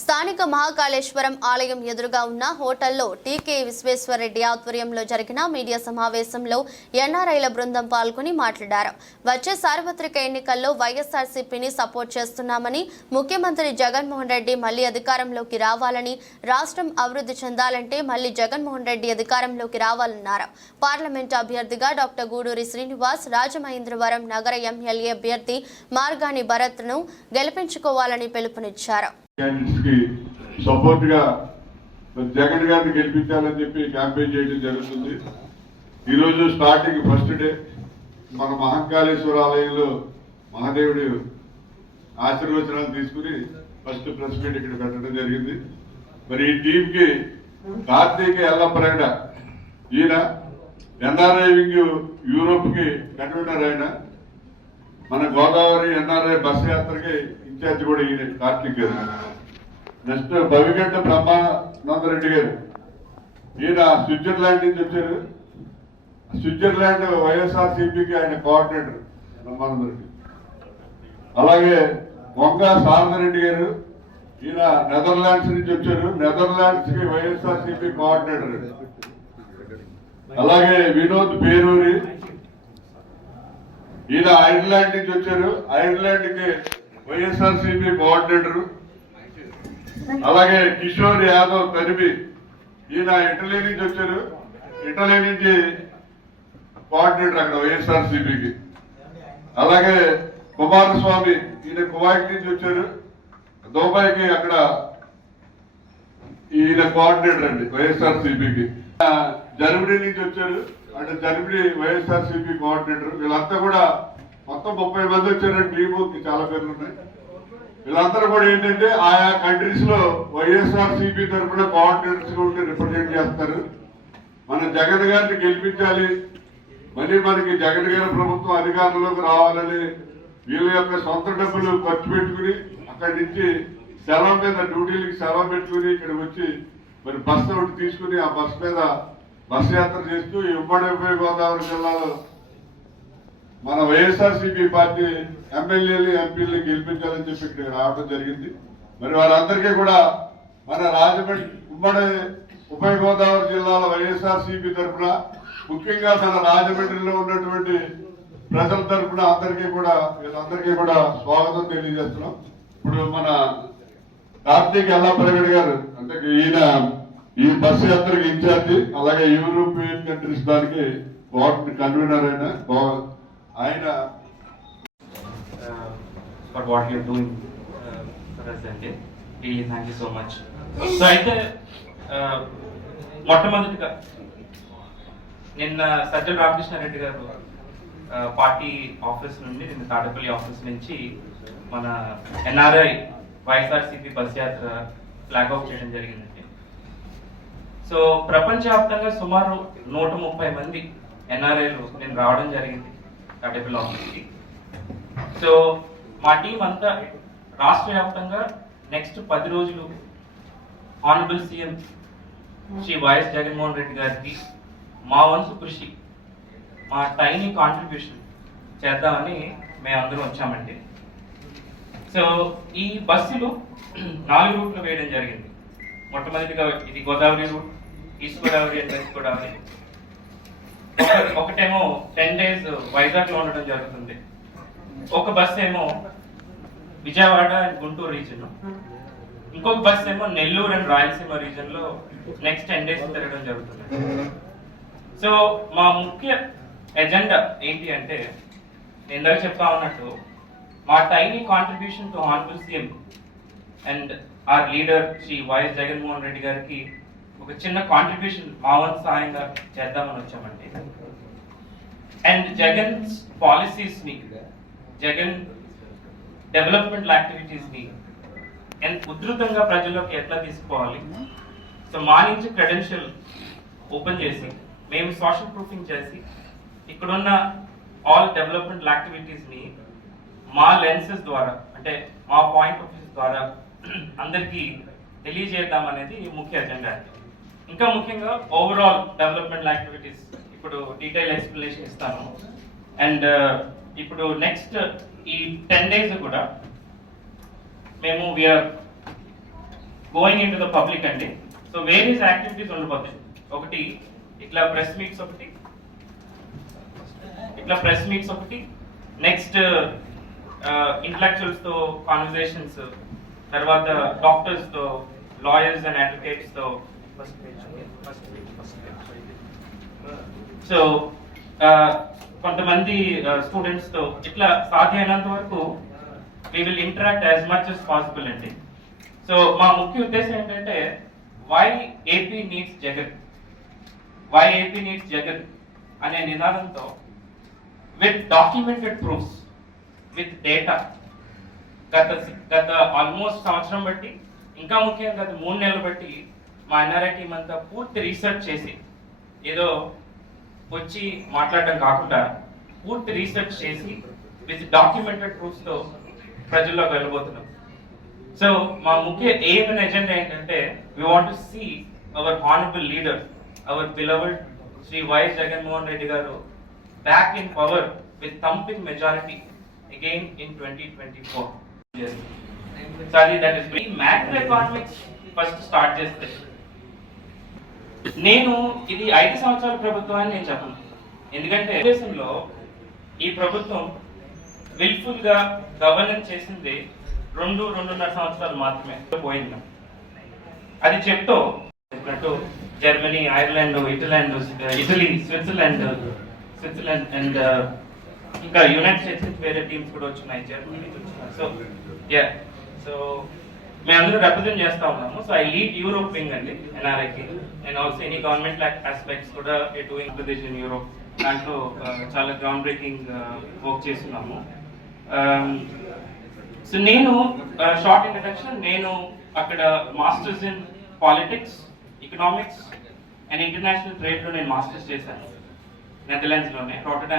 స్థానిక మహాకాళేశ్వరం ఆలయం ఎదురుగా ఉన్న హోటల్లో టీకే విశ్వేశ్వరరెడ్డి ఆధ్వర్యంలో జరిగిన మీడియా సమావేశంలో ఎన్ఆర్ఐల బృందం పాల్గొని మాట్లాడారు. వచ్చే సార్వత్రిక ఎన్నికల్లో వైఎస్ఆర్సీపీని సపోర్ట్ చేస్తున్నామని, ముఖ్యమంత్రి జగన్మోహన్ రెడ్డి మళ్లీ అధికారంలోకి రావాలని, రాష్ట్రం అభివృద్ధి చెందాలంటే మళ్లీ జగన్మోహన్ రెడ్డి అధికారంలోకి రావాలన్నారు. పార్లమెంట్ అభ్యర్థిగా డాక్టర్ గూడూరి శ్రీనివాస్, రాజమహేంద్రవరం నగర ఎమ్మెల్యే అభ్యర్థి మార్గాని భరత్ను గెలిపించుకోవాలని పిలుపునిచ్చారు. సపోర్ట్ గా జగన్ గారిని గెలిపించాలని చెప్పి క్యాంపెయిన్ చేయడం జరుగుతుంది. ఈరోజు స్టార్టింగ్ ఫస్ట్ డే మన మహాకాళేశ్వర ఆలయంలో మహాదేవుడి ఆశీర్వచనాలు తీసుకుని ఫస్ట్ ప్రెస్ మీట్ ఇక్కడ పెట్టడం జరిగింది. మరి ఈ టీమ్ కి కార్తీక ఎల్లప్రగడ, ఈయన ఎన్ఆర్ఐ వింగ్ యూరోప్ కి కన్వీనర్, ఆయన మన గోదావరి ఎన్ఆర్ఐ బస్ యాత్రకి ఇన్ఛార్జ్ కూడా ఈయన కార్తీక్ గారు. నెక్స్ట్ భవిగడ్డ బ్రహ్మానందరెడ్డి గారు, ఈయన స్విట్జర్లాండ్ నుంచి వచ్చారు. స్విట్జర్లాండ్ వైఎస్ఆర్సీపీకి ఆయన కోఆర్డినేటర్ బ్రహ్మానందరెడ్డి. అలాగే వంగ సారథరెడ్డి గారు, ఈయన నెదర్లాండ్స్ నుంచి వచ్చారు. నెదర్లాండ్స్ కి వైఎస్ఆర్సీపీ కోఆర్డినేటర్. అలాగే వినోద్ పేరూరి, ఈయన ఐర్లాండ్ నుంచి వచ్చారు. ఐర్లాండ్ కి వైఎస్ఆర్సీపీ కోఆర్డినేటర్. అలాగే కిషోర్ యాదవ్ తరిమి, ఈయన ఇటలీ నుంచి వచ్చారు. ఇటలీ నుంచి కోఆర్డినేటర్ అక్కడ వైఎస్ఆర్సీపీకి. అలాగే కుమారస్వామి, ఈయన కువైట్ నుంచి వచ్చారు. దుబాయ్కి అక్కడ ఈయన కోఆర్డినేటర్ అండి వైఎస్ఆర్సీపీకి. జర్మనీ నుంచి వచ్చారు, అంటే జర్మనీ వైఎస్ఆర్సీపీ కోఆర్డినేటర్. వీళ్ళంతా కూడా మొత్తం 30 మంది వచ్చారండి. టీముకి చాలా పేర్లు ఉన్నాయి. వీళ్ళందరూ కూడా ఏంటంటే ఆయా కంట్రీస్ లో వైఎస్ఆర్సీపీ తరఫున కోఆర్డినేటర్స్ ఉండి రిప్రజెంట్ చేస్తారు. మన జగన్ గారిని గెలిపించాలి, మళ్ళీ మనకి జగన్ గారి ప్రభుత్వం అధికారంలోకి రావాలని వీళ్ళ యొక్క సొంత డబ్బులు ఖర్చు పెట్టుకుని అక్కడి నుంచి సెలవు మీద డ్యూటీలకి సెలవు పెట్టుకుని ఇక్కడికి వచ్చి మరి బస్సు ఒకటి తీసుకుని ఆ బస్ మీద బస్ యాత్ర చేస్తూ ఉమ్మడి గోదావరి జిల్లాలో మన వైఎస్ఆర్సీపీ పార్టీ ఎమ్మెల్యేలు ఎంపీలు గెలిపించాలని చెప్పి ఇక్కడ రావడం జరిగింది. మరి వారందరికీ కూడా మన రాజమండ్రి ఉమ్మడి ఉభయ గోదావరి జిల్లాలో వైఎస్ఆర్సీపీ తరఫున, ముఖ్యంగా మన రాజమండ్రిలో ఉన్నటువంటి ప్రజల తరఫున వీళ్ళందరికీ కూడా స్వాగతం తెలియజేస్తున్నాం. ఇప్పుడు మన కార్తీక్ ఎల్లప్రగడ్ గారు, అంటే ఈయన ఈ బస్సు యాత్రకు ఇన్ఛార్జి, అలాగే యూరోపియన్ కంట్రీస్ దానికి కన్వీనర్ ఆయన for what you're doing presently. Thank you so much. So అయితే మొట్టమొదటిగా నిన్న సజ్జల రామకృష్ణారెడ్డి గారు పార్టీ ఆఫీస్ నుండి, నిన్న తాడేపల్లి ఆఫీస్ నుంచి మన ఎన్ఆర్ఐ వైఎస్ఆర్సీపీ బస్ యాత్ర ఫ్లాగ్ ఆఫ్ చేయడం జరిగిందండి. సో ప్రపంచవ్యాప్తంగా సుమారు 130 మంది ఎన్ఆర్ఐలు నేను రావడం జరిగింది తాడేపల్లి ఆఫీస్కి. సో మా టీం అంతా రాష్ట్ర వ్యాప్తంగా నెక్స్ట్ 10 రోజులు ఆనరబుల్ సీఎం శ్రీ వైఎస్ జగన్మోహన్ రెడ్డి గారికి మా వంతు కృషి, మా టైనీ కాంట్రిబ్యూషన్ చేద్దామని మేమందరం వచ్చామండి. సో ఈ బస్సులు 4 రూట్లు వేయడం జరిగింది. మొట్టమొదటిగా ఇది Godavari route, East Godavari and West Godavari. ఒకటేమో 10 days వైజాగ్ లో ఉండడం జరుగుతుంది. ఒక బస్ ఏమో విజయవాడ అండ్ గుంటూరు రీజన్, ఇంకొక బస్ ఏమో నెల్లూరు అండ్ రాయలసీమ రీజన్ లో నెక్స్ట్ 10 days తిరగడం జరుగుతుంది. సో మా ముఖ్య ఎజెండా ఏంటి అంటే, నేను ఇందాక చెప్తా ఉన్నట్టు మా tiny contribution to honourable CM and our leader Shri YS Jaganmohan Reddy గారికి ఒక చిన్న కాంట్రిబ్యూషన్ మా వంతు సాయంగా చేద్దామని వచ్చామండి. అండ్ జగన్ పాలసీస్ ని, జగన్ డెవలప్మెంట్ యాక్టివిటీస్ ని ఉధృతంగా ప్రజల్లోకి ఎట్లా తీసుకోవాలి, సో మా నుంచి క్రెడెన్షియల్ ఓపెన్ చేసి మేము సోషల్ ప్రూఫింగ్ చేసి ఇక్కడున్న ఆల్ డెవలప్మెంట్ యాక్టివిటీస్ ని మా లెన్సెస్ ద్వారా, అంటే మా పాయింట్ ఆఫ్ వ్యూ ద్వారా అందరికీ తెలియజేద్దాం అనేది ముఖ్య ఎజెండా. ఇంకా ముఖ్యంగా ఓవరాల్ డెవలప్మెంట్ యాక్టివిటీస్ ఇప్పుడు డీటెయిల్ ఎక్స్ప్లెనేషన్ ఇస్తాను. అండ్ ఇప్పుడు నెక్స్ట్ ఈ 10 days కూడా మేము we're going in to the public అండి. సో వేరియస్ యాక్టివిటీస్ ఉండబోతాయి. ఒకటి ఇట్లా ప్రెస్ మీట్స్ ఒకటి, నెక్స్ట్ ఇంటలెక్చువల్స్ తో కాన్వర్సేషన్స్, తర్వాత డాక్టర్స్ తో, లాయర్స్ అండ్ అడ్వకేట్స్ తో. సో కొంతమంది స్టూడెంట్స్ తో ఇట్లా సాధ్యమైనంత వరకు we will interact as much as possible అండి. సో మా ముఖ్య ఉద్దేశం ఏంటంటే why AP needs Jagat అనే నినాదంతో with documented proofs, with data, గత ఆల్మోస్ట్ సంవత్సరం బట్టి, ఇంకా ముఖ్యంగా గత 3 నెలలు బట్టి మా ఎన్ఆర్ఐ టీం అంతా పూర్తి రీసెర్చ్ చేసి, ఏదో వచ్చి మాట్లాడడం కాకుండా పూర్తి రీసెర్చ్ చేసి విత్ డాక్యుమెంటెడ్ ప్రూఫ్స్ తో ప్రజల్లోకి వెళ్ళబోతున్నాం. సో మా ముఖ్య ఎయిమ్ అండ్ ఎజెండా ఏంటంటే we want to see our honourable leader, our beloved Shri YS Jaganmohan Reddy గారు back in power with thumping majority again in 2024. So అది that is macro economics first start చేస్తే, నేను ఇది 5 సంవత్సరాల ప్రభుత్వం అని నేను చెప్పను. ఎందుకంటే దేశంలో ఈ ప్రభుత్వం విల్ఫుల్ గా గవర్నెన్స్ చేసింది 2-2.5 సంవత్సరాలు మాత్రమే పోయింది. అది చెప్పినట్టు Germany, Ireland, Italy, Switzerland and ఇంకా యునైటెడ్ స్టేట్స్ నుంచి వేరే టీమ్స్ కూడా వచ్చినాయి, జర్మనీ నుంచి వచ్చినాయి. సో మేమందరూ రిప్రజెంట్ చేస్తా ఉన్నాము. So I lead Europe wing అండి ఎన్ఆర్ఐకి, and also any government aspects కూడా డూయింగ్ ప్రదేశ్ ఇన్ యూరోప్. దాంట్లో చాలా గ్రౌండ్ బ్రేకింగ్ వర్క్ చేస్తున్నాము. సో నేను షార్ట్ ఇంట్రడక్షన్, నేను అక్కడ masters in politics, economics and international trade లో నేను మాస్టర్స్ చేశాను నెదర్లాండ్స్ లోనే, రాటర్డామ్